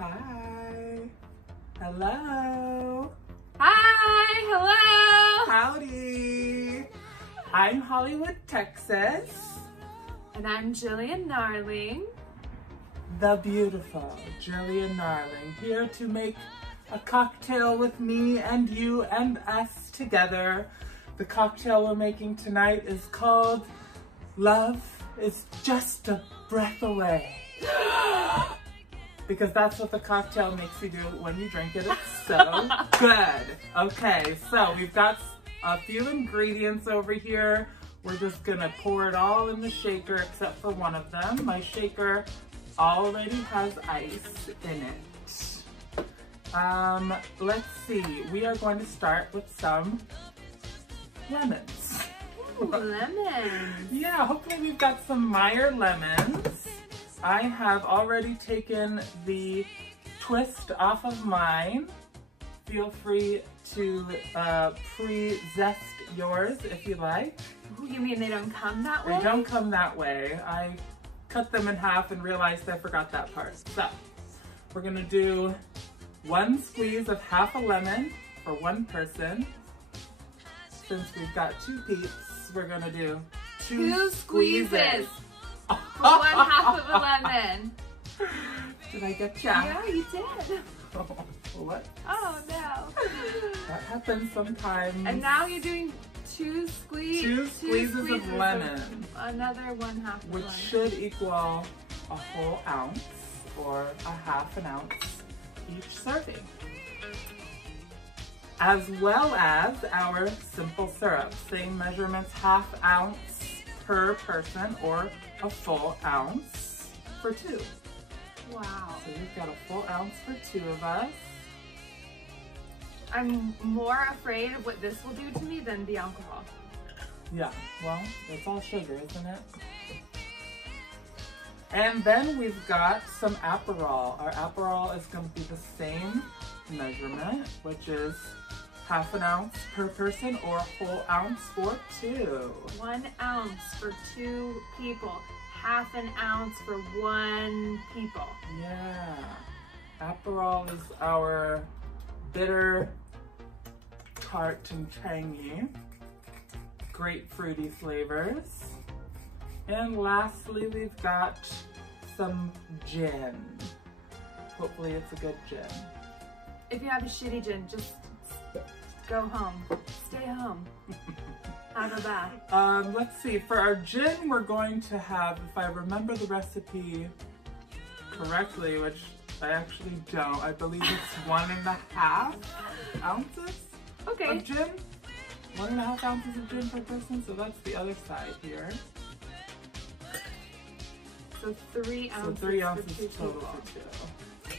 Hi. Hello. Hi. Hello. Howdy. I'm Hollywood, Texas. And I'm Jillian Gnarling. The beautiful Jillian Gnarling, here to make a cocktail with me and you and us together. The cocktail we're making tonight is called Love is Just a Breath Away. Because that's what the cocktail makes you do when you drink it. It's so good. Okay, so we've got a few ingredients over here. We're just gonna pour it all in the shaker except for one of them. My shaker already has ice in it. Let's see. We are going to start with some lemons. Ooh, lemons. Yeah, hopefully we've got some Meyer lemons. I have already taken the twist off of mine. Feel free to pre-zest yours if you like. Ooh, you mean they don't come that way? They don't come that way. I cut them in half and realized I forgot that part. So we're gonna do 1 squeeze of half a lemon for one person. Since we've got 2 peeps, we're gonna do 2 squeezes. For 1/2 of a lemon. Did I get you? Yeah, you did. Oh, what? Oh no. That happens sometimes. And now you're doing 2 squeezes of lemon. Another 1/2 of which lemon. should equal a whole ounce or a 1/2 ounce each serving. As well as our simple syrup. Same measurements, 1/2 ounce per person or a full ounce for 2. Wow. So we've got a full ounce for 2 of us. I'm more afraid of what this will do to me than the alcohol. Yeah, well, it's all sugar, isn't it? And then we've got some Aperol. Our Aperol is going to be the same measurement, which is 1/2 ounce per person or a whole ounce for 2. 1 ounce for 2 people. 1/2 ounce for 1 people. Yeah. Aperol is our bitter, tart and tangy, grapefruity flavors. And lastly, we've got some gin. Hopefully it's a good gin. If you have a shitty gin, just go home. Stay home. Have a bath. Let's see, for our gin, we're going to have, if I remember the recipe correctly, which I actually don't, I believe it's 1.5 ounces Okay. of gin. 1.5 ounces of gin per person, so that's the other side here. So 3 ounces. So 3 ounces for 2 total people. for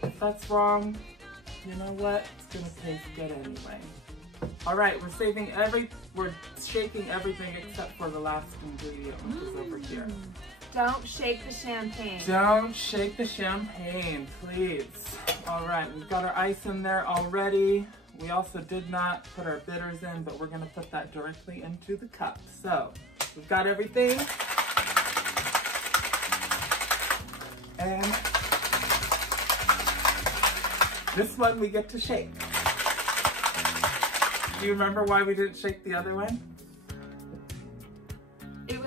2. If that's wrong, you know what? It's gonna taste good anyway. All right, we're shaking everything except for the last ingredient, which is over here. Don't shake the champagne. Don't shake the champagne, please. All right, we've got our ice in there already. We also did not put our bitters in, but we're gonna put that directly into the cup. So we've got everything. And this one we get to shake. Do you remember why we didn't shake the other one? It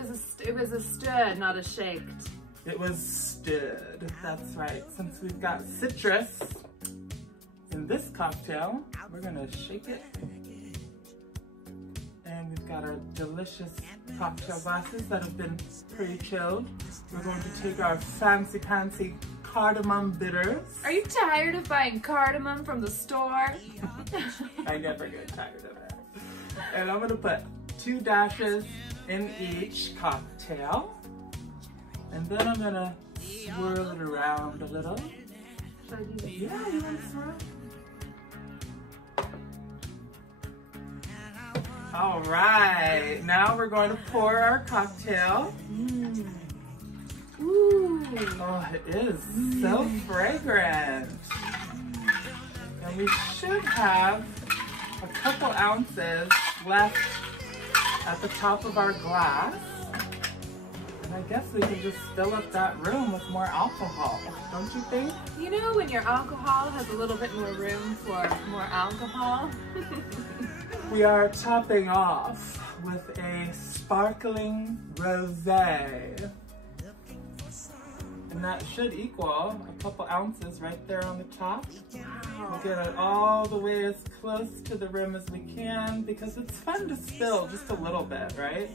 was a stirred, not a shaked. It was stirred, that's right. Since we've got citrus in this cocktail, we're gonna shake it. And we've got our delicious cocktail glasses that have been pre-chilled. We're going to take our fancy cardamom bitters. Are you tired of buying cardamom from the store? I never get tired of it. And I'm gonna put 2 dashes in each cocktail. And then I'm gonna swirl it around a little. Should I do this? Yeah, you wanna swirl? All right, now we're going to pour our cocktail. Ooh. Oh, it is so fragrant. And we should have a couple ounces left at the top of our glass. And I guess we can just fill up that room with more alcohol, don't you think? You know, when your alcohol has a little bit more room for more alcohol. We are topping off with a sparkling rosé. And that should equal a couple ounces right there on the top. We'll get it all the way as close to the rim as we can because it's fun to spill just a little bit, right?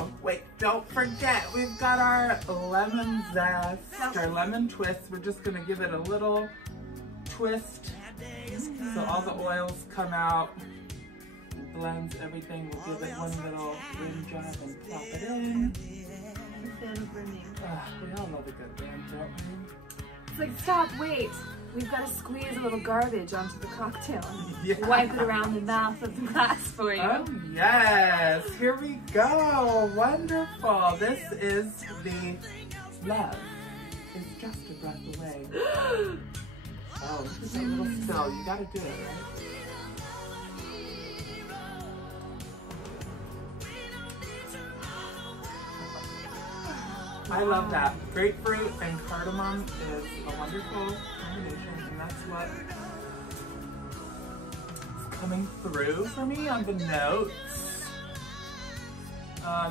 Oh wait, don't forget, we've got our lemon zest, our lemon twist. We're just gonna give it a little twist so all the oils come out. Blends everything. We'll give it one little rim job and plop it in. We all love a good rim, don't we? It's like, stop, wait. We've got to squeeze a little garbage onto the cocktail. Yeah. Wipe it around the mouth of the glass for you. Oh yes, here we go. Wonderful. This is the love. It's just a breath away. Oh, this is a little spill. You gotta do it, right? I love that. Grapefruit and cardamom is a wonderful combination, and that's what is coming through for me on the notes. I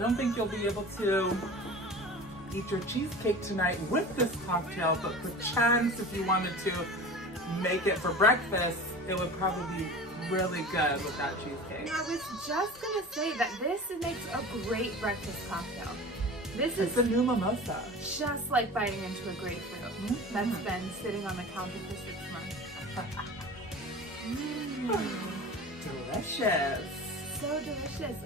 don't think you'll be able to eat your cheesecake tonight with this cocktail, but perchance if you wanted to make it for breakfast, it would probably be really good with that cheesecake. I was just gonna say that this makes a great breakfast cocktail. It's a new mimosa. Just like biting into a grapefruit that's been sitting on the counter for 6 months. Delicious. So delicious.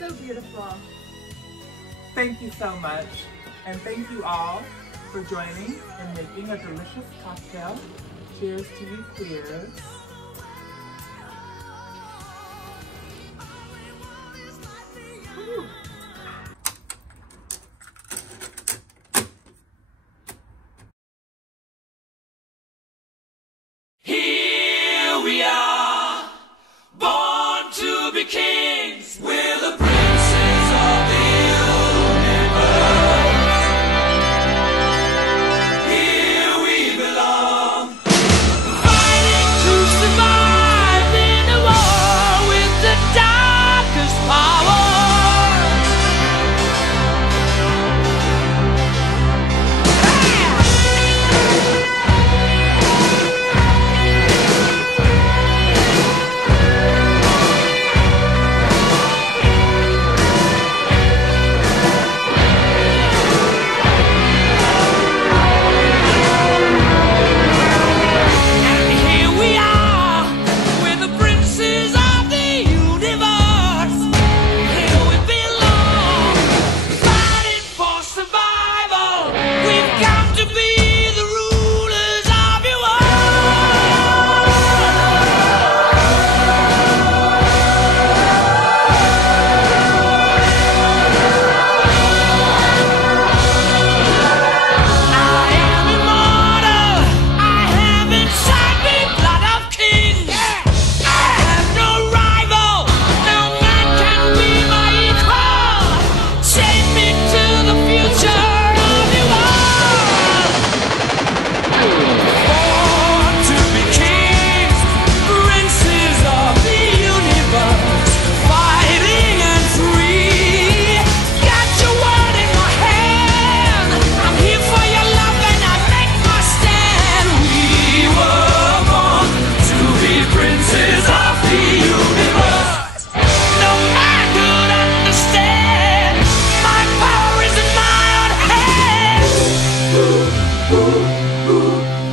So beautiful. Thank you so much. And thank you all for joining and making a delicious cocktail. Cheers to you queers. Here we are, born to be kings. We're the princes of the universe. Here we belong, fighting to survive in a war with the darkest power.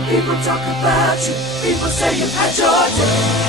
People talk about you, people say you've had your day.